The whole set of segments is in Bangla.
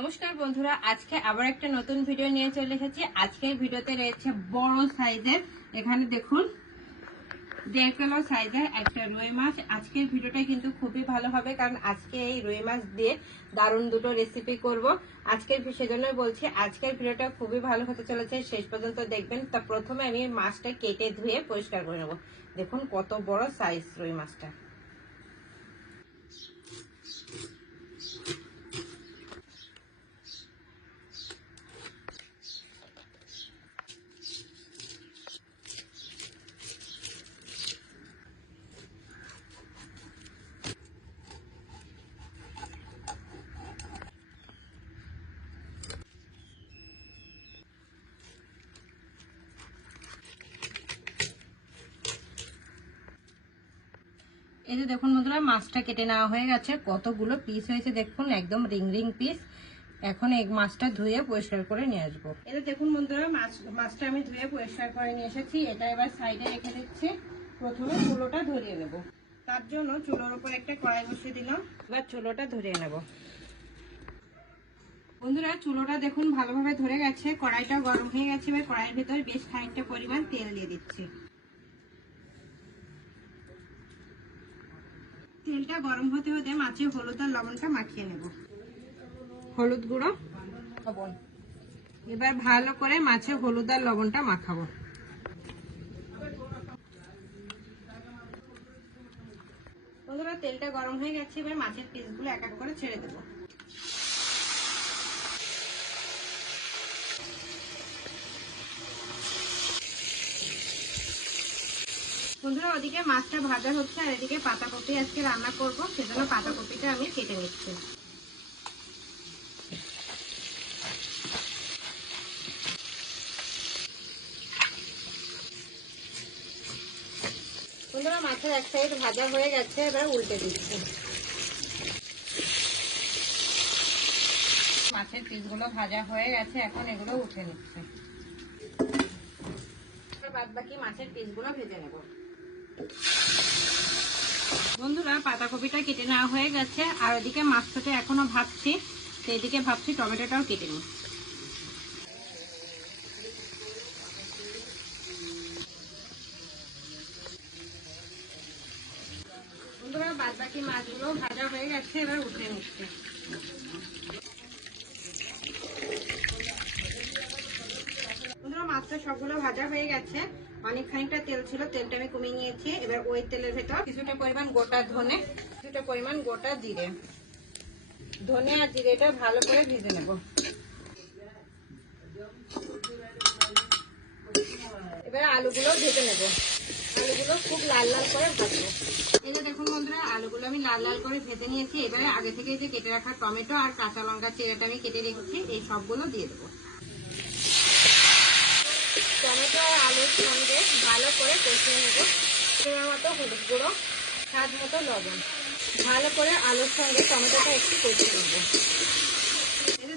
নমস্কার বন্ধুরা, আজকে আবার একটা নতুন ভিডিও নিয়ে চলে এসেছি। আজকের ভিডিওতে রয়েছে বড় সাইজের এখানে দেখুন, দেড় কিলো সাইজের একটা রুই মাছ। আজকের ভিডিওটা কিন্তু খুবই ভালো হবে, কারণ আজকে এই রুই মাছ দিয়ে দারুণ দুটো রেসিপি করব। আজকের সেজন্যই বলছি, আজকের ভিডিওটা খুবই ভালো হতে চলেছে। শেষ পর্যন্ত দেখবেন, তা প্রথমে আমি মাছটা কেটে ধুয়ে পরিষ্কার করে নেব। দেখুন কত বড় সাইজ রুই মাছটা। এই যে দেখুন বন্ধুরা, মাছটা কেটে নেওয়া হয়ে গেছে। কতগুলো পিস হয়েছে দেখুন, একদম রিং রিং পিস এখন এই মাছটা ধুয়ে পরিষ্কার করে নিয়ে আসব। এটা দেখুন বন্ধুরা, মাছ, মাছটা আমি ধুয়ে পরিষ্কার করে নিয়ে এসেছি। এটা এবার সাইডে রেখে দিচ্ছি। প্রথমে চুলোটা ধরিয়ে নেব। তার জন্য চুলোর উপর একটা কড়াই বসিয়ে দিলাম। এবার চুলোটা ধরিয়ে নেব। বন্ধুরা, চুলোটা দেখুন ভালোভাবে ধরে গেছে। কড়াইটা গরম হয়ে গেছে। এবার কড়াইয়ের ভিতর বেশ খানিকটা পরিমাণ তেল দিয়ে দিচ্ছি। তেলটা গরম হতে হতে মাছে হলুদ আর লবণটা মাখিয়ে নেব। হলুদ গুঁড়ো? লবণ এবার ভালো করে মাছে হলুদ আর লবণটা মাখাবো। বন্ধুরা তেলটা গরম হয়ে গেছে এবার মাছের পিসগুলো এক এক করে ছেড়ে দেবো বন্ধুরা ওদিকে মাছটা ভাজা হচ্ছে আর এদিকে পাতাকপি আজকে রান্না করব, সেজন্য পাতাকপিটা আমি কেটে নিচ্ছি। বন্ধুরা, মাছের এক সাইড ভাজা হয়ে গেছে, এবার উল্টে দিচ্ছি। মাছের পিসগুলো ভাজা হয়ে গেছে, এখন এগুলো উঠে নিচ্ছে। বাদ বাকি মাছের পিসগুলো ভেজে নেব। বন্ধুরা, পাতাকপিটা কেটে নেওয়া হয়ে গেছে। আর ওদিকে মাছটাতে এখনও ভাবছি। তো এদিকে ভাবছি টমেটোটাও কেটে নিই। বন্ধুরা বাদ বাকি মাছগুলো ভাজা হয়ে গেছে, এবার উঠে নিচ্ছে। বন্ধুরা, মাছটা সবগুলো ভাজা হয়ে গেছে। অনেক খানিকটা তেল ছিল, তেলটা আমি কমিয়ে নিয়েছি। এবার ওই তেলের ভেতর কিছুটা পরিমাণ গোটা ধনে, কিছুটা পরিমাণ গোটা জিরে। ধনে আর জিরেটা ভালো করে ভেজে নেব। এবার আলুগুলো ভেজে নেব। আলুগুলো খুব লাল লাল করে ভাজবো। এবার দেখুন বন্ধুরা, আলুগুলো আমি লাল লাল করে ভেজে নিয়েছি। এবারে আগে থেকে যে কেটে রাখা টমেটো আর কাঁচা লঙ্কা চিড়েটা আমি কেটে রেখেছি, এই সবগুলো দিয়ে দেবো টমেটো সঙ্গে ভালো করে কষিয়ে নেব। পরিমাণ মতো হলুদ গুঁড়ো, স্বাদ মতো লবণ। ভালো করে আলুর সঙ্গে টমেটোটা একটু কষিয়ে নেব।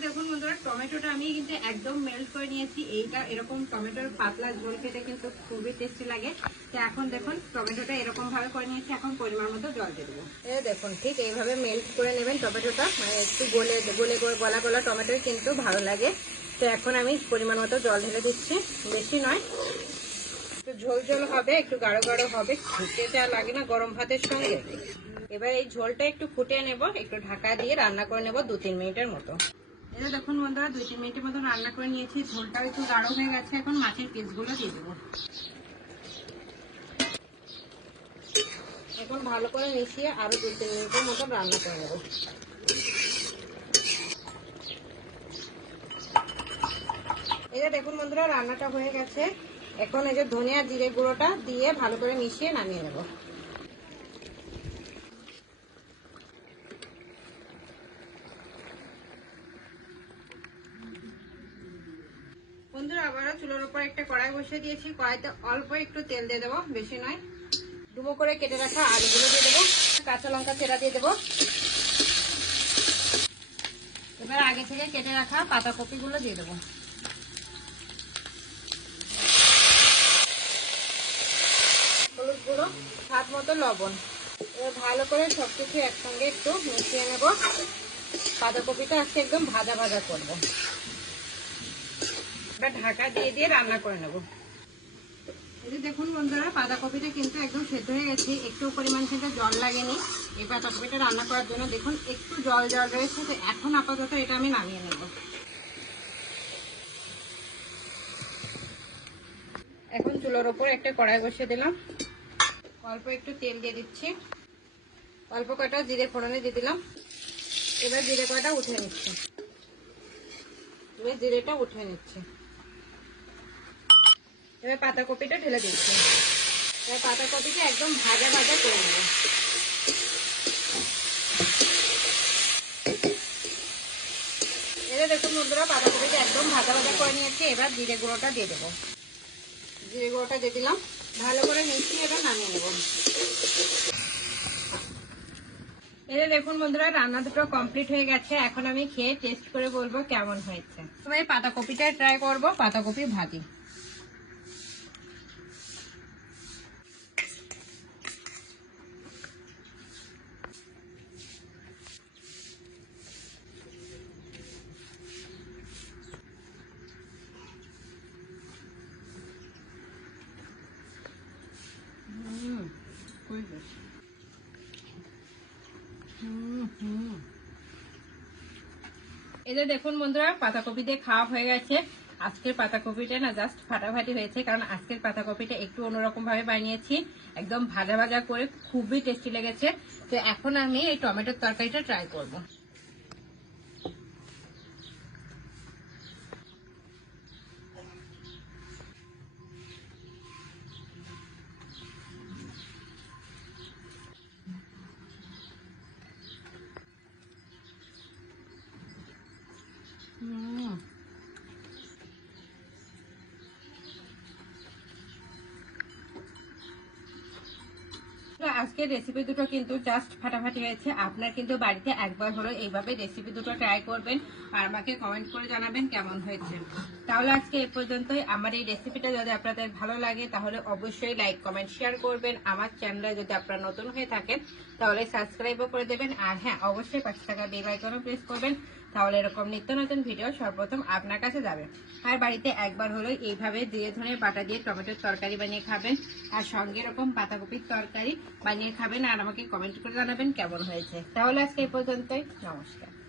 দেখুন বন্ধুরা, টমেটোটা আমি কিন্তু একদম মেল্ট করে নিয়েছি। এইটা এরকম টমেটোর পাতলা ঝোল খেতে কিন্তু খুবই টেস্টি লাগে। তো এখন দেখুন, টমেটোটা এরকম ভাবে করে নিয়েছি। এখন পরিমাণ মতো জল দিয়ে দেবো। দেখুন, ঠিক এইভাবে মেল্ট করে নেবেন টমেটোটা। মানে একটু গলে গলে গলা গলা টমেটো কিন্তু ভালো লাগে। তো এখন আমি পরিমাণ মতো জল ঢেলে দিচ্ছি। বেশি নয় ঝোল ঝোল হবে, একটু গাঢ় গাঢ় হবে, খেতে যা লাগে না গরম ভাতের সঙ্গে। এবার এই ঝোলটা একটু ফুটিয়ে নেব, একটু ঢাকা দিয়ে রান্না করে নেব দু তিন মিনিটের মতো। এটা দেখুন বন্ধুরা দুই তিন মিনিটের মতো রান্না করে নিয়েছি। ঝোলটাও একটু গাঢ় হয়ে গেছে, এখন মাছের পিসগুলো দিয়ে দেবো। এখন ভালো করে মিশিয়ে আরও দুই তিন মিনিটের মতো রান্না করে নেব। যে দেখুন বন্ধুরা, রান্নাটা হয়ে গেছে। এখন এই যে ধনিয়া জিরে গুঁড়োটা দিয়ে ভালো করে মিশিয়ে নামিয়ে নেব। বন্ধুরা, আবারও চুলোর উপর একটা কড়াই বসিয়ে দিয়েছি। কড়াইতে অল্প একটু তেল দিয়ে দেবো, বেশি নয়। ডুবো করে কেটে রাখা আলুগুলো দিয়ে দেবো, কাঁচা লঙ্কা চেরা দিয়ে দেবো। এবার আগে থেকে কেটে রাখা পাতাকপিগুলো দিয়ে দেবো হলুদ গুঁড়ো, স্বাদ মতো লবণ। এবার ভালো করে সবকিছু একসঙ্গে একটু মিশিয়ে নেব। বাঁধাকপিটা আজকে একদম ভাজা ভাজা করব। এবার ঢাকা দিয়ে দিয়ে রান্না করে নেব। এই দেখুন বন্ধুরা বাঁধাকপিটা কিন্তু একদম সেদ্ধ হয়ে গেছে। একটু পরিমাণ কিন্তু জল লাগেনি। এই বাঁধাকপিটা রান্না করার জন্য দেখুন, একটু জল জল রয়েছে। তো এখন আপাতত এটা আমি নামিয়ে নেব। এখন চুলোর ওপর একটা কড়াই বসিয়ে দিলাম। অল্প একটু তেল দিয়ে দিচ্ছি। অল্প কটা জিরে ফোড়নে দিয়ে দিলাম। এবার জিরে কটা উঠে নিচ্ছি। এবার জিরেটা উঠে নিচ্ছি। এবার পাতাকপিটা ঢেলে দিচ্ছি। এবার পাতাকপিটা একদম ভাজা ভাজা করে নেব। এবার দেখুন বন্ধুরা, পাতাকপিটা একদম ভাজা ভাজা করে নিয়েছি। এবার জিরে গুঁড়োটা দিয়ে দেবো। জিরে গুঁড়োটা দিয়ে দিলাম। ভালো করে মিশিয়ে এটা নামিয়ে নেব। এটা দেখুন বন্ধুরা রান্না দুটো কমপ্লিট হয়ে গেছে। এখন আমি খেয়ে টেস্ট করে বলব কেমন হয়েছে। তবে পাতাকপিটা ট্রাই করব পাতাকপি ভাজি হুম খুবই বেশ হুম হুম এই যে দেখুন বন্ধুরা, পাতাকপি দিয়ে খাওয়া হয়ে গেছে। আজকের পাতাকপিটা না জাস্ট ফাটাফাটি হয়েছে, কারণ আজকের পাতাকপিটা একটু অন্যরকম ভাবে বানিয়েছি। একদম ভাজা ভাজা করে খুবই টেস্টি লেগেছে। তো এখন আমি এই টমেটোর তরকারিটা ট্রাই করব। আজকের রেসিপি দুটো কিন্তু জাস্ট ফাটাফাটি হয়েছে। আপনার কিন্তু বাড়িতে একবার হলো এইভাবে রেসিপি দুটো ট্রাই করবেন আর আমাকে কমেন্ট করে জানাবেন কেমন হয়েছে। তাহলে আজকে এ পর্যন্তই। আমার এই রেসিপিটা যদি আপনাদের ভালো লাগে, তাহলে অবশ্যই লাইক কমেন্ট শেয়ার করবেন। আমার চ্যানেলে যদি আপনারা নতুন হয়ে থাকেন, তাহলে সাবস্ক্রাইবও করে দেবেন। আর হ্যাঁ অবশ্যই পাঁচ টাকা বেল আইকনও প্রেস করবেন। তাহলে এরকম নিত্য নতুন ভিডিও সর্বপ্রথম আপনার কাছে যাবে। আর বাড়িতে একবার হলো এইভাবে দিয়ে ধরে বাটা দিয়ে টমেটোর তরকারি বানিয়ে খাবেন। আর সঙ্গে এরকম পাতাকপির তরকারি বানিয়ে খাবেন। আর আমাকে কমেন্ট করে জানাবেন কেমন হয়েছে। তাহলে আজকে এই পর্যন্তই। নমস্কার।